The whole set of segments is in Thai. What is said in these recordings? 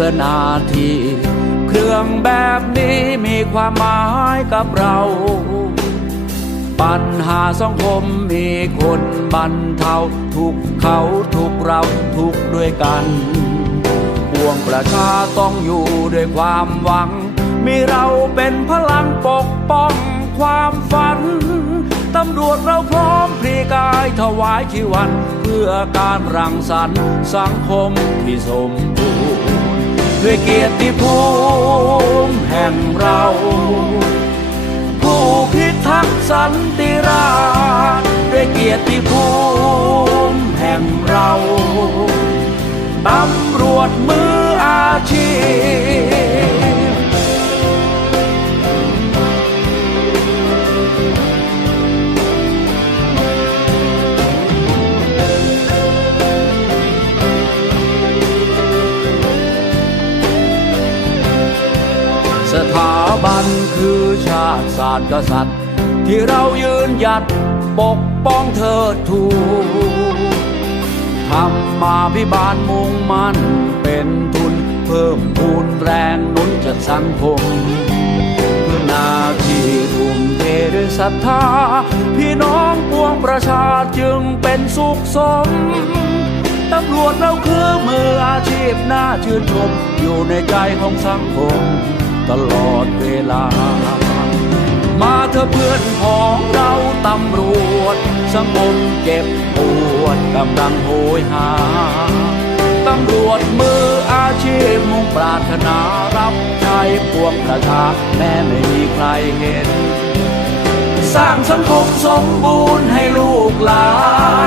พื่อนาที เครื่องแบบนี้มีความหมายกับเรา ปัญหาสังคมมีคนบรรเทาทุกเขาทุกเราทุกด้วยกันปวงประชาต้องอยู่ด้วยความหวัง มีเราเป็นพลังปกป้องความฝันตำรวจเราพร้อมพลีกายถวายชีวัน เพื่อการรังสรรค์สังคมที่สมบูรณ์ ด้วยเกียรติภูมิแห่งเรา ผู้พิทักษ์สันติราษฎร์ด้วยเกียรติภูมิแห่งเราตำรวจมืออาชีพ ถาบันคือชาติศาสตร์กษัตริย์ ที่เรายืนหยัดปกป้องเธอทูทำมาพิบาลมุ่งมั่นเป็นทุนเพิ่มพูนแรงนุนจัดสังคมเพื่อนาที่ทุ่มเทด้วยศรัทธา พี่น้องปวงประชาจึงเป็นสุขสมตำรวจเราคือมืออาชีพน่าชื่นชม อยู่ในใจของสังคม ตลอดเวลา มาเถอเพื่อนของเราตำรวจสังคมเจ็บปวดกำลังโหยหาตำรวจมืออาชีพมุ่งปรารถนารับใช้ปวงประชาแม้ไม่มีใครเห็น สร้างสังคมสมบูรณ์ให้ลูกหลา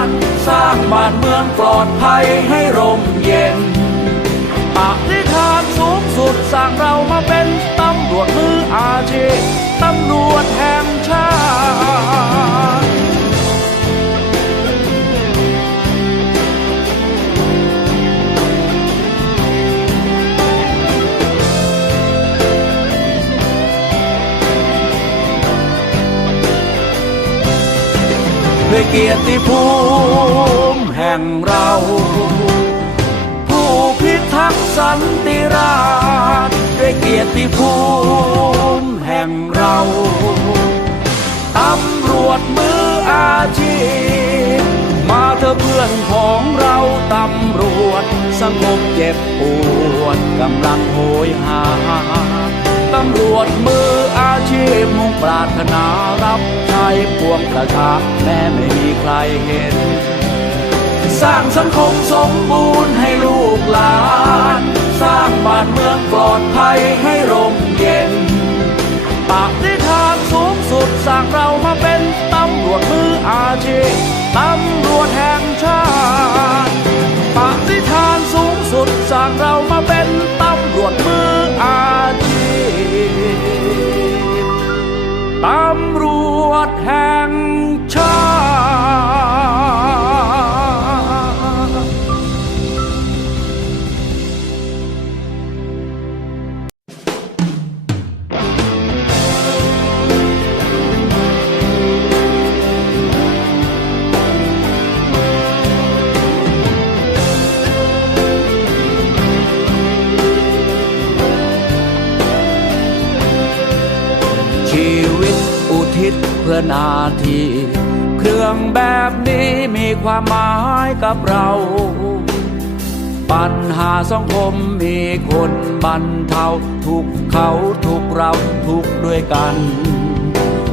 น สร้างบ้านเมืองปลอดภัยให้ร่มเย็นปฏิฐานสูงสุดสร้างเรามาเป็น อาชีพตำรวจแห่งชาติด้วยเกียรติภูมิแห่งเรา พักสันติราษฎร์ด้วยเกียรติภูมิแห่งเราตำรวจมืออาชีพ มาเถอเพื่อนของเราตำรวจสงบเจ็บปวดกำลังโหยหาตำรวจมืออาชีพมุ่งปรารถนารับใช้ปวงประชาแม้ไม่มีใครเห็น สร้างสังคมสมบูรณ์ให้ลูกหลาน สร้างบ้านเมืองปลอดภัยให้ร่มเย็น ปากที่ทานสูงสุดสร้างเรามาเป็นตำรวจมืออาชีพตำรวจแห่งชาติ ปากที่ทานสูงสุดสร้างเรามาเป็น เพื่อนาทีเครื่องแบบนี้มีความหมายกับเรา ปัญหาสังคมมีคนบรรเทาทุกเขาทุกเราทุกด้วยกัน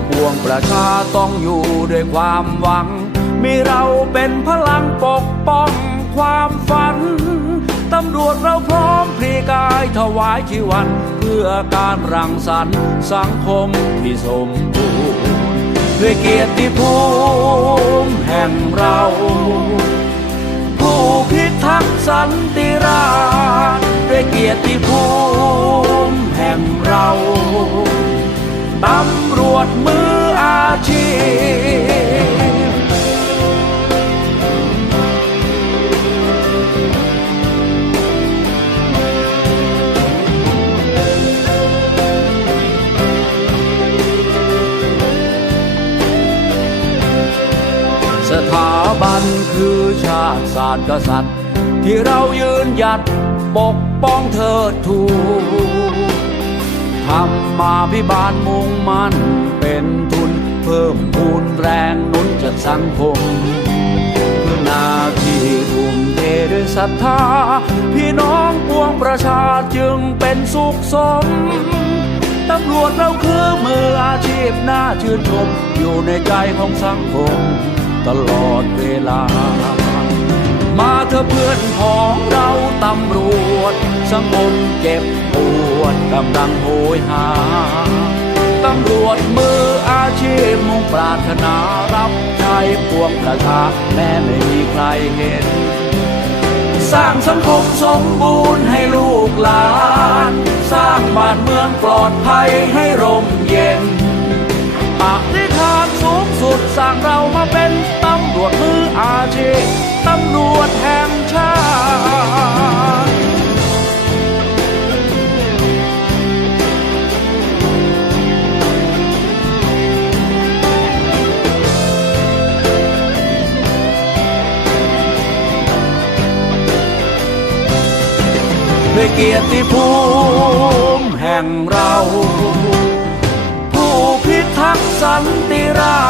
ปวงประชาต้องอยู่ด้วยความหวัง มีเราเป็นพลังปกป้องความฝันตำรวจเราพร้อมพลีกายถวายชีวัน เพื่อการรังสรรค์สังคมที่สมบูรณ์ ด้วยเกียรติภูมิแห่งเรา ผู้พิทักษ์สันติราษฎร์ด้วยเกียรติภูมิแห่งเราตำรวจมืออาชีพ ติศาสตร์กษัตริย์ ที่เรายืนหยัดปกป้องเธอทูทำมาพิบาลมุ่งมันเป็นทุนเพิ่มพูนแรงนุนจากสังคมเพื่อนาที่ทุ่มเทด้วยศรัทธา พี่น้องปวงประชาจึงเป็นสุขสมตำรวจเราคือมืออาชีพน่าชื่นชม อยู่ในใจของสังคมตลอดเวลา มาเถอเพื่อนของเราตำรวจสังคมเจ็บปวดกำลังโหยหาตำรวจมืออาชีพมุ่งปรารถนารับใช้ปวงประชาแม้ไม่มีใครเห็น สร้างสังคมสมบูรณ์ให้ลูกหลาน สร้างบ้านเมืองปลอดภัยให้ร่มเย็นปฏิฐานสูงสุดสร้างเรามาเป็นตำรวจ เกียรติภูมิแห่งเรา ผู้พิทักษ์สันติรา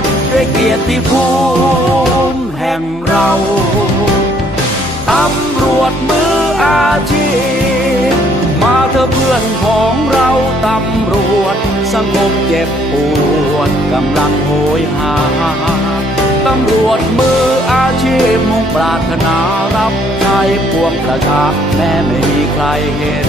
ษฎร์ด้วยเกียรติภูมิแห่งเราตำรวจมืออาชีพ มาเถอเพื่อนของเราตำรวจสงคมเจ็บปวดกำลังโหยหา ตำรวจมืออาชีพมุ่งปรารถนารับใช้พวงประชาแม้ไม่มีใครเห็น